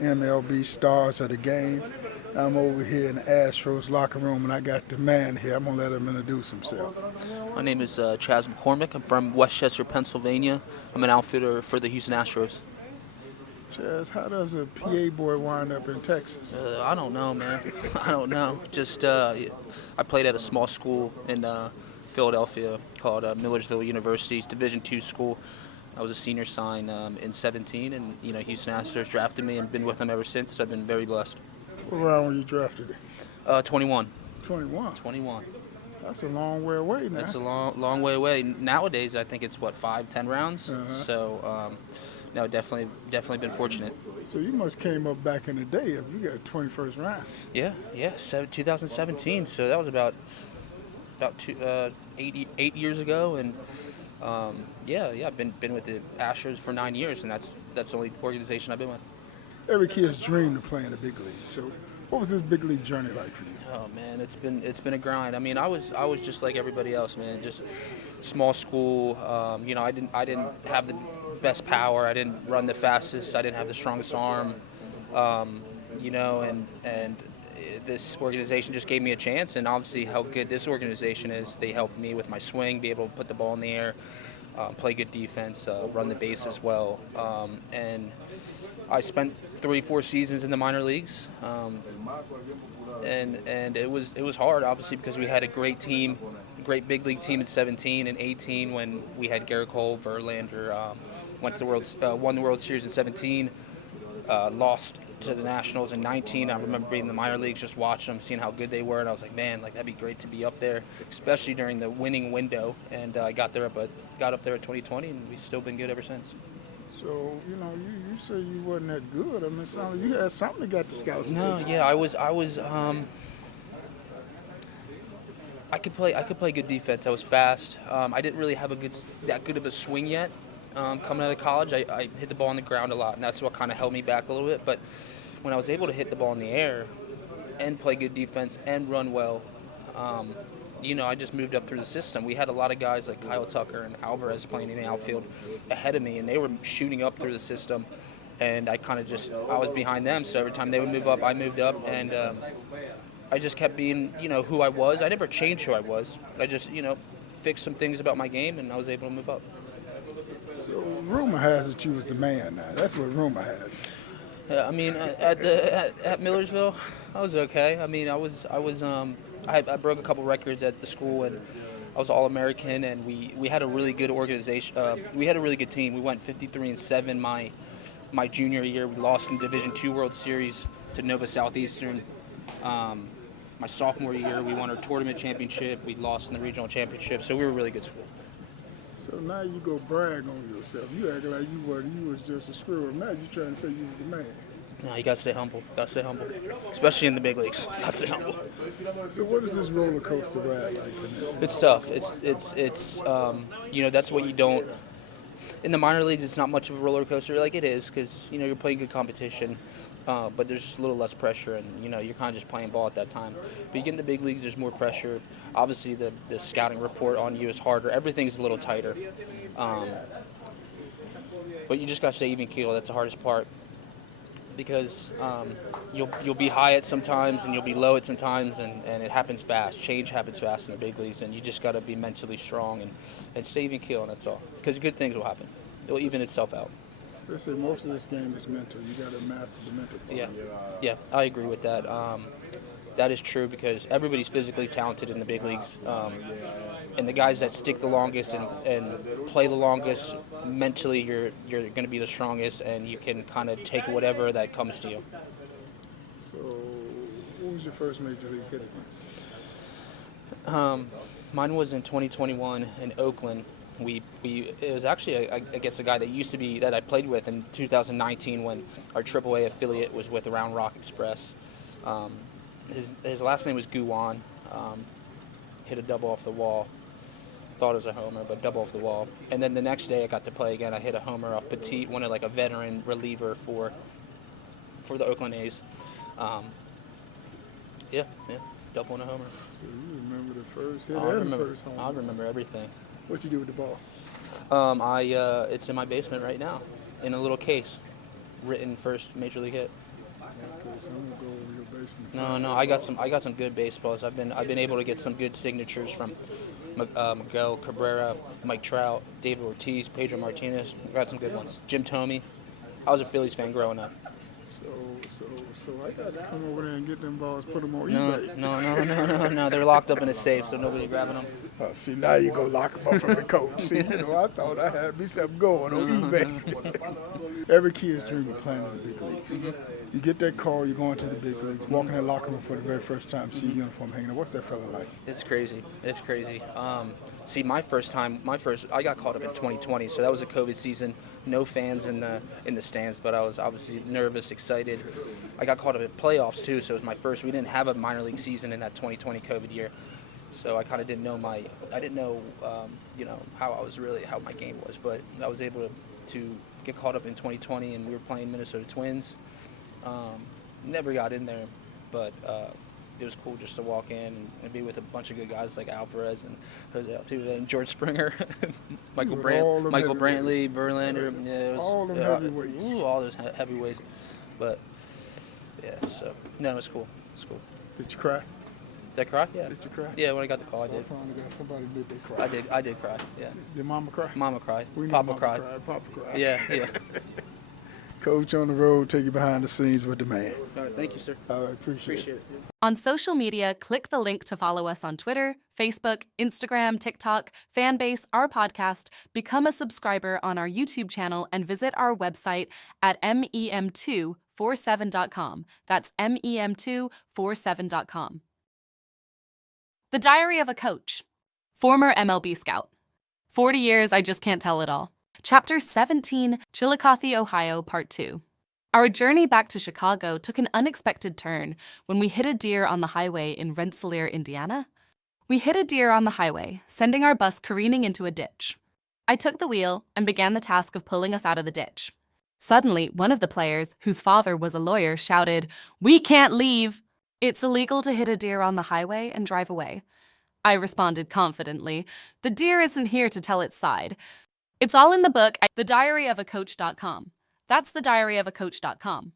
MLB stars of the game. I'm over here in the Astros locker room, and I got the man here. I'm going to let him introduce himself. My name is McCormick. I'm from Westchester, Pennsylvania. I'm an outfitter for the Houston Astros. Chaz, how does a PA boy wind up in Texas? I don't know, man. I don't know. Just I played at a small school in Philadelphia called Millersville University's Division II school. I was a senior sign in 17, and Houston Astros drafted me and been with them ever since. So I've been very blessed. What round were you drafted in? 21. 21. 21. That's a long way away now. That's a long way away. Nowadays, I think it's 5-10 rounds. Uh-huh. So no, definitely been fortunate. So you must came up back in the day if you got 21st round. Yeah. 2017. So that was about 8 years ago, and I've been with the Astros for 9 years, and that's the only organization I've been with. Every kid's dream to play in the big league. So what was this big league journey like for you? Oh man, it's been a grind. I mean, I was just like everybody else, man. Just small school. I didn't have the best power. I didn't run the fastest. I didn't have the strongest arm. And this organization just gave me a chance. And obviously, how good this organization is, they helped me with my swing, be able to put the ball in the air, play good defense, run the base as well. And I spent 3-4 seasons in the minor leagues, and it was hard, obviously, because we had a great team, great big league team in 17 and 18 when we had Garrett Cole, Verlander, won the World Series in 17, lost to the Nationals in 19. I remember being in the minor leagues, just watching them, seeing how good they were, and I was like, man, that'd be great to be up there, especially during the winning window. And I got up there at 2020, and we've still been good ever since. So, you say you wasn't that good. I mean, it sounded like you had something that got the scouts. No, yeah, I was. I could play good defense. I was fast. I didn't really have that good of a swing yet. Coming out of college, I hit the ball on the ground a lot, and that's what kind of held me back a little bit. But when I was able to hit the ball in the air and play good defense and run well, I just moved up through the system. We had a lot of guys like Kyle Tucker and Alvarez playing in the outfield ahead of me, and they were shooting up through the system, and I was behind them. So every time they would move up, I moved up, and I just kept being, who I was. I never changed who I was. I just, fixed some things about my game, and I was able to move up. So rumor has it you was the man now. That's what rumor has. Yeah, I mean, at Millersville, I was okay. I mean, I broke a couple records at the school, and I was All-American, and we had a really good organization. We had a really good team. We went 53-7 my junior year. We lost in Division II World Series to Nova Southeastern. My sophomore year, we won our tournament championship. We lost in the regional championship, so we were a really good school. So now you go brag on yourself. You act like you was just a screw-up. Now you trying to say you was the man. No, you gotta stay humble. Especially in the big leagues. You gotta stay humble. So what is this roller coaster ride like? It's tough. It's that's what you don't. In the minor leagues, it's not much of a roller coaster like it is because you're playing good competition, but there's just a little less pressure, and you're kind of just playing ball at that time. But you get in the big leagues, there's more pressure. Obviously, the scouting report on you is harder. Everything's a little tighter, but you just gotta stay even keel. That's the hardest part. Because you'll be high at sometimes and you'll be low at sometimes, and it happens fast. Change happens fast in the big leagues, and you just got to be mentally strong and stay even keel, and that's all. Because good things will happen. It will even itself out. They say most of this game is mental. You got to master the mental part. Yeah, I agree with that. That is true because everybody's physically talented in the big leagues. And the guys that stick the longest and play the longest, mentally you're going to be the strongest, and you can kind of take whatever that comes to you. So what was your first major league hit against? Mine was in 2021 in Oakland. It was actually against a guy that I played with in 2019 when our AAA affiliate was with Round Rock Express. His last name was Guwan. Hit a double off the wall. Thought it was a homer, but double off the wall. And then the next day I got to play again. I hit a homer off Petit, one of like a veteran reliever for the Oakland A's. Double and a homer. So you remember the first hit and the first homer. I remember everything. What you do with the ball? It's in my basement right now, in a little case, written first major league hit. Okay, so I'm gonna go over your basement. No, I got some good baseballs. I've been able to get some good signatures from Miguel Cabrera, Mike Trout, David Ortiz, Pedro Martinez. Got some good ones. Jim Thome. I was a Phillies fan growing up. So, so, so I got to come over there and get them balls, put them on No, eBay. no. They're locked up in a safe, so nobody grabbing them. See, now you go lock them up from the coach. See, I thought I had me something going on eBay. Every kid's dream of playing in the big leagues. You get that call, you go into the big leagues, walk in that locker room for the very first time, see your uniform hanging up. What's that feeling like? It's crazy. It's crazy. See, I got called up in 2020, so that was a COVID season. No fans in the stands, but I was obviously nervous, excited. I got called up in playoffs too, so it was my first. We didn't have a minor league season in that 2020 COVID year, so I kind of didn't know how my game was. But I was able to get called up in 2020, and we were playing Minnesota Twins. Never got in there, but it was cool just to walk in and be with a bunch of good guys like Alvarez and Jose Altuve and George Springer, Michael Brantley, Verlander. Yeah, all them heavyweights. All those heavyweights. But yeah, so no, it's cool. It's cool. Did you cry? Did I cry? Yeah. Did you cry? Yeah, when I got the call, I I did. finally got somebody admit they cried. I did cry. Yeah. Did Mama cry? Mama cried. We know Papa Mama cried. Papa cried. Yeah. Coach on the road, take you behind the scenes with the man. All right, thank you, sir. All right, appreciate it. On social media, click the link to follow us on Twitter, Facebook, Instagram, TikTok, Fanbase, our podcast, become a subscriber on our YouTube channel, and visit our website at mem247.com. That's mem247.com. The Diary of a Coach. Former MLB scout. 40 years, I just can't tell it all. Chapter 17, Chillicothe, Ohio, Part 2. Our journey back to Chicago took an unexpected turn when we hit a deer on the highway in Rensselaer, Indiana. We hit a deer on the highway, sending our bus careening into a ditch. I took the wheel and began the task of pulling us out of the ditch. Suddenly, one of the players, whose father was a lawyer, shouted, "We can't leave! It's illegal to hit a deer on the highway and drive away." I responded confidently, "The deer isn't here to tell its side. It's all in the book at thediaryofacoach.com. That's thediaryofacoach.com.